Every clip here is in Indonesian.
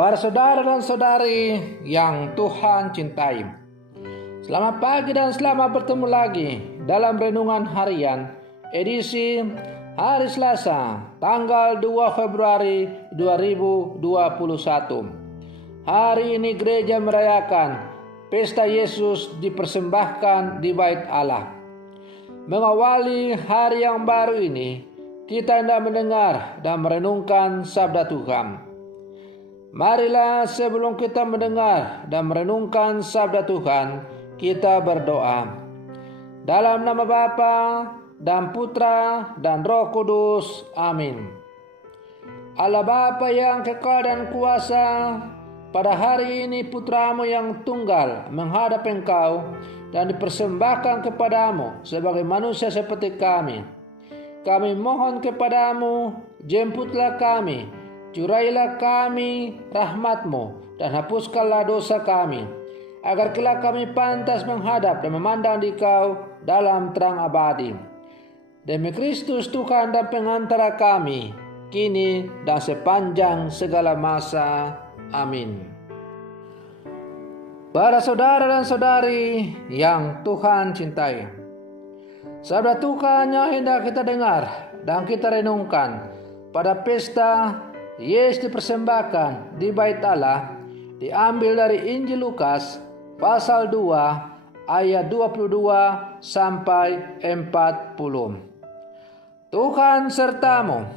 Para saudara dan saudari yang Tuhan cintai, selamat pagi dan selamat bertemu lagi dalam Renungan Harian edisi hari Selasa tanggal 2 Februari 2021. Hari ini gereja merayakan pesta Yesus dipersembahkan di Bait Allah. Mengawali hari yang baru ini, kita hendak mendengar dan merenungkan sabda Tuhan. Marilah sebelum kita mendengar dan merenungkan sabda Tuhan, kita berdoa. Dalam nama Bapa dan Putra dan Roh Kudus. Amin. Allah Bapa yang kekal dan kuasa, pada hari ini Putramu yang tunggal menghadap Engkau dan dipersembahkan kepadamu sebagai manusia seperti kami. Kami mohon kepadamu, jemputlah kami, curailah kami rahmat-Mu dan hapuskanlah dosa kami, agar kelak kami pantas menghadap dan memandang di Kau dalam terang abadi. Demi Kristus Tuhan dan pengantara kami, kini dan sepanjang segala masa. Amin. Para saudara dan saudari yang Tuhan cintai, sabda Tuhan yang hendak kita dengar dan kita renungkan pada pesta Yesus dipersembahkan di Bait Allah diambil dari Injil Lukas pasal 2 ayat 22 sampai 40. Tuhan sertamu.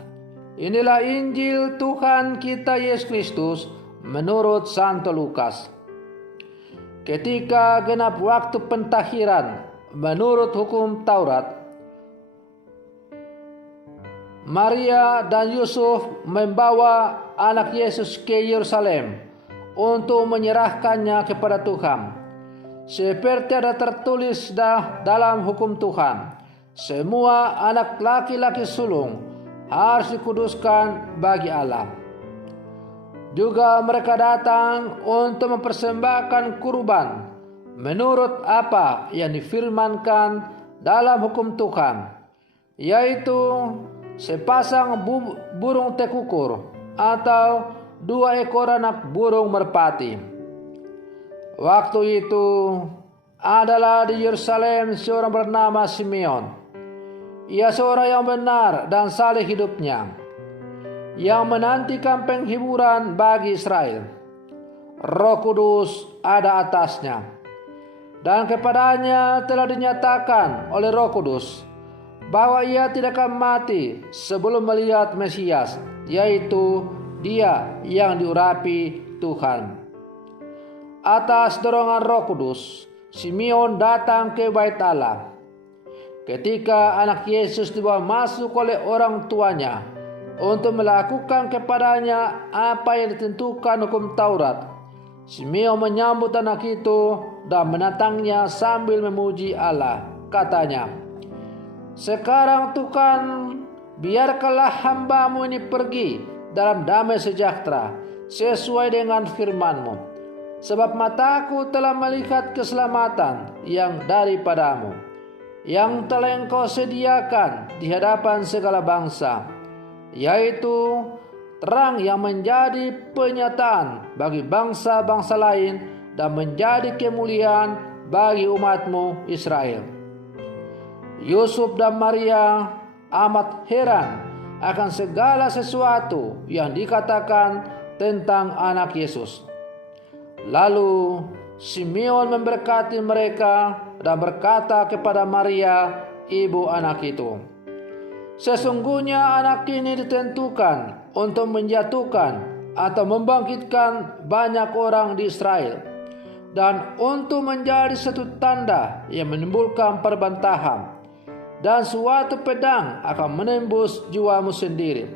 Inilah Injil Tuhan kita Yesus Kristus menurut Santo Lukas. Ketika genap waktu pentakhiran menurut hukum Taurat, Maria dan Yusuf membawa anak Yesus ke Yerusalem untuk menyerahkannya kepada Tuhan. Seperti ada tertulis dalam hukum Tuhan, semua anak laki-laki sulung harus dikuduskan bagi Allah. Juga mereka datang untuk mempersembahkan kurban menurut apa yang difirmankan dalam hukum Tuhan, yaitu sepasang burung tekukur atau 2 ekor anak burung merpati. Waktu itu adalah di Yerusalem seorang bernama Simeon. Ia seorang yang benar dan saleh hidupnya, yang menantikan penghiburan bagi Israel. Roh Kudus ada atasnya, dan kepadanya telah dinyatakan oleh Roh Kudus bahwa ia tidak akan mati sebelum melihat Mesias, yaitu Dia yang diurapi Tuhan. Atas dorongan Roh Kudus, Simeon datang ke Bait Allah. Ketika anak Yesus dibawa masuk oleh orang tuanya untuk melakukan kepadanya apa yang ditentukan hukum Taurat, Simeon menyambut anak itu dan menatangnya sambil memuji Allah. Katanya, "Sekarang Tuhan, biarkanlah hamba-Mu ini pergi dalam damai sejahtera sesuai dengan firman-Mu, sebab mataku telah melihat keselamatan yang daripada-Mu, yang telah Engkau sediakan di hadapan segala bangsa, yaitu terang yang menjadi penyataan bagi bangsa-bangsa lain dan menjadi kemuliaan bagi umat-Mu Israel." Yusuf dan Maria amat heran akan segala sesuatu yang dikatakan tentang anak Yesus. Lalu Simeon memberkati mereka dan berkata kepada Maria, ibu anak itu, "Sesungguhnya anak ini ditentukan untuk menjatuhkan atau membangkitkan banyak orang di Israel, dan untuk menjadi satu tanda yang menimbulkan perbantahan, dan suatu pedang akan menembus jiwamu sendiri,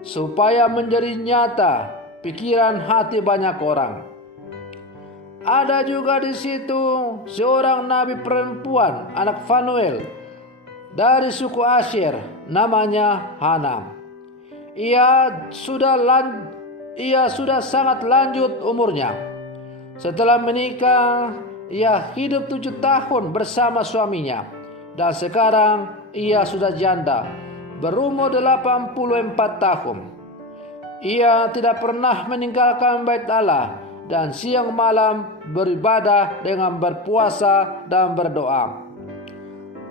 supaya menjadi nyata pikiran hati banyak orang." Ada juga di situ seorang nabi perempuan, anak Fanuel, dari suku Asyer, namanya Hana. Ia sudah sangat lanjut umurnya. Setelah menikah, ia hidup 7 tahun bersama suaminya, dan sekarang ia sudah janda, berumur 84 tahun. Ia tidak pernah meninggalkan bait Allah dan siang malam beribadah dengan berpuasa dan berdoa.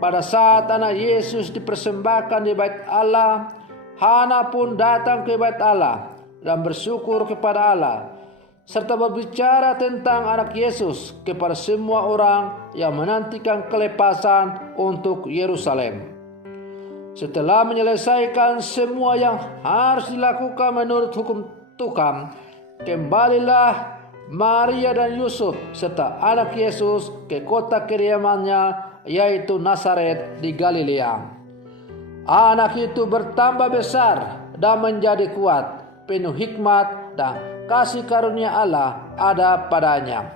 Pada saat anak Yesus dipersembahkan di bait Allah, Hana pun datang ke bait Allah dan bersyukur kepada Allah, serta berbicara tentang anak Yesus kepada semua orang yang menantikan kelepasan untuk Yerusalem. Setelah menyelesaikan semua yang harus dilakukan menurut hukum Tuhan, kembalilah Maria dan Yusuf serta anak Yesus ke kota kediamannya, yaitu Nazaret di Galilea. Anak itu bertambah besar dan menjadi kuat, penuh hikmat dan kasih karunia Allah ada padanya.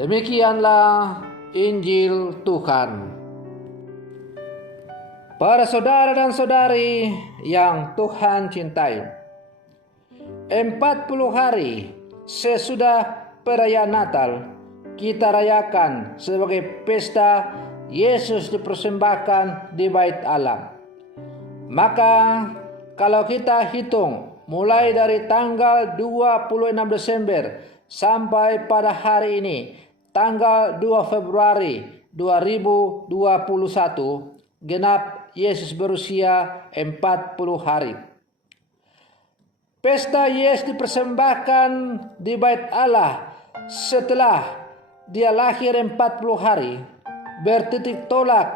Demikianlah Injil Tuhan. Para saudara dan saudari yang Tuhan cintai, 40 hari sesudah perayaan Natal, kita rayakan sebagai pesta Yesus dipersembahkan di bait Allah. Maka kalau kita hitung mulai dari tanggal 26 Desember sampai pada hari ini, tanggal 2 Februari 2021, genap Yesus berusia 40 hari. Pesta Yesus dipersembahkan di bait Allah setelah dia lahir 40 hari, bertitik tolak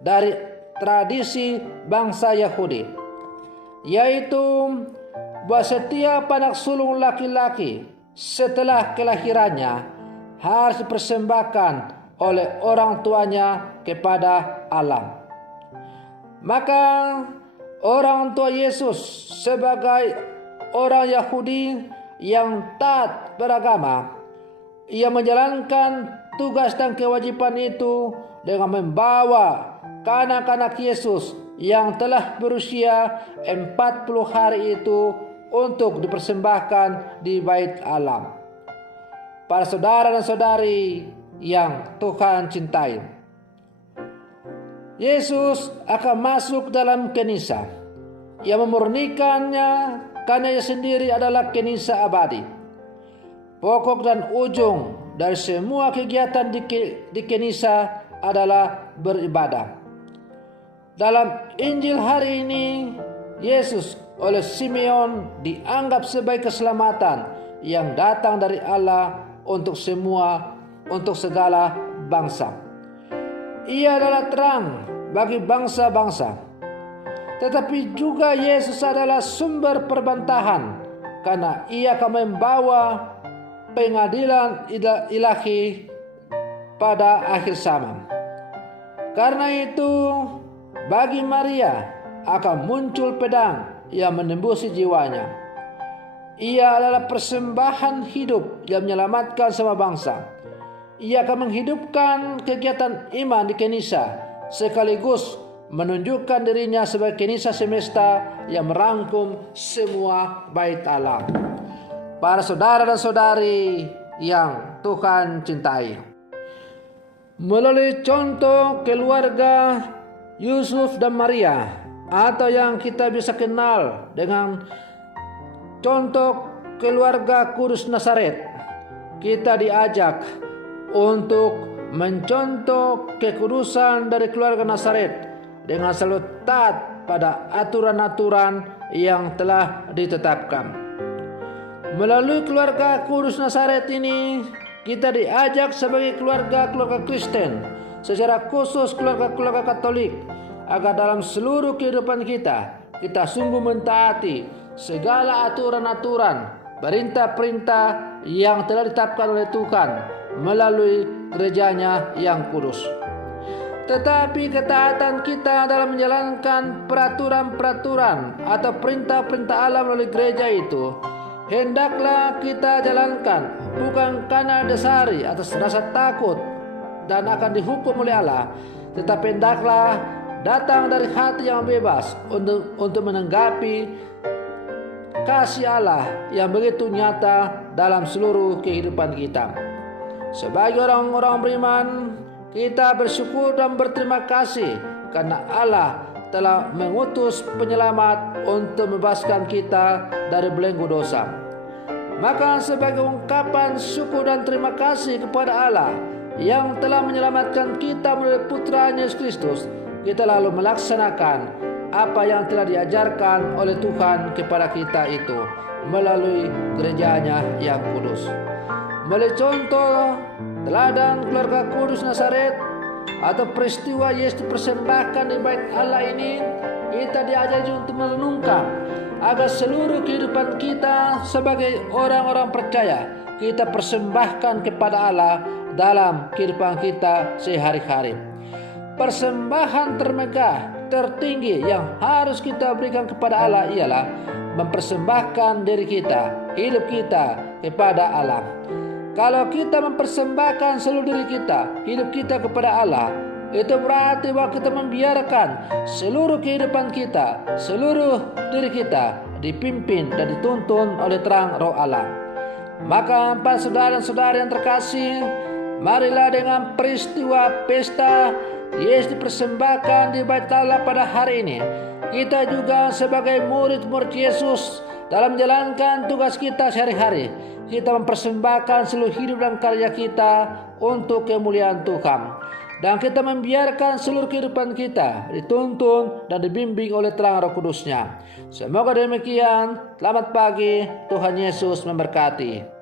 dari tradisi bangsa Yahudi, yaitu bahwa setiap anak sulung laki-laki setelah kelahirannya harus dipersembahkan oleh orang tuanya kepada Allah. Maka orang tua Yesus sebagai orang Yahudi yang taat beragama, ia menjalankan tugas dan kewajiban itu dengan membawa kanak-kanak Yesus yang telah berusia 40 hari itu untuk dipersembahkan di bait Allah. Para saudara dan saudari yang Tuhan cintai, Yesus akan masuk dalam kenisa. Ia memurnikannya karena ia sendiri adalah kenisa abadi. Pokok dan ujung dari semua kegiatan di kenisa adalah beribadah. Dalam Injil hari ini, Yesus oleh Simeon dianggap sebagai keselamatan yang datang dari Allah untuk segala bangsa. Ia adalah terang bagi bangsa-bangsa. Tetapi juga Yesus adalah sumber perbantahan, karena ia akan membawa pengadilan ilahi pada akhir zaman. Karena itu, bagi Maria akan muncul pedang yang menembusi jiwanya. Ia adalah persembahan hidup yang menyelamatkan semua bangsa. Ia akan menghidupkan kegiatan iman di kenisa, sekaligus menunjukkan dirinya sebagai kenisa semesta yang merangkum semua bait Allah. Para saudara dan saudari yang Tuhan cintai, melalui contoh keluarga Yusuf dan Maria, atau yang kita bisa kenal dengan contoh keluarga Kudus Nazaret, kita diajak untuk mencontoh kekudusan dari keluarga Nazaret dengan selalu taat pada aturan-aturan yang telah ditetapkan. Melalui keluarga Kudus Nazaret ini, kita diajak sebagai keluarga-keluarga Kristen, secara khusus keluarga-keluarga Katolik, agar dalam seluruh kehidupan kita sungguh mentaati segala aturan-aturan, perintah-perintah yang telah ditetapkan oleh Tuhan melalui gerejanya yang kudus. Tetapi ketaatan kita dalam menjalankan peraturan-peraturan atau perintah-perintah Allah melalui gereja itu, hendaklah kita jalankan bukan karena dasari atas rasa takut dan akan dihukum oleh Allah, tetapi hendaklah datang dari hati yang bebas untuk menanggapi kasih Allah yang begitu nyata dalam seluruh kehidupan kita. Sebagai orang-orang beriman, kita bersyukur dan berterima kasih karena Allah telah mengutus penyelamat untuk membebaskan kita dari belenggu dosa. Maka sebagai ungkapan syukur dan terima kasih kepada Allah yang telah menyelamatkan kita melalui Putra-Nya Yesus Kristus, kita lalu melaksanakan apa yang telah diajarkan oleh Tuhan kepada kita itu melalui gerejanya yang kudus. Melalui contoh teladan keluarga kudus Nazaret atau peristiwa Yesus dipersembahkan di bait Allah ini, kita diajari untuk merenungkan agar seluruh kehidupan kita sebagai orang-orang percaya kita persembahkan kepada Allah dalam kehidupan kita sehari-hari. Persembahan termegah, tertinggi yang harus kita berikan kepada Allah ialah mempersembahkan diri kita, hidup kita kepada Allah. Kalau kita mempersembahkan seluruh diri kita, hidup kita kepada Allah, itu berarti bahwa kita membiarkan seluruh kehidupan kita, seluruh diri kita dipimpin dan dituntun oleh terang Roh Allah. Maka para saudara dan saudari yang terkasih, marilah dengan peristiwa pesta Yesus dipersembahkan di bait Allah pada hari ini, kita juga sebagai murid-murid Yesus dalam menjalankan tugas kita sehari-hari, kita mempersembahkan seluruh hidup dan karya kita untuk kemuliaan Tuhan. Dan kita membiarkan seluruh kehidupan kita dituntun dan dibimbing oleh terang Roh Kudus-Nya. Semoga demikian. Selamat pagi, Tuhan Yesus memberkati.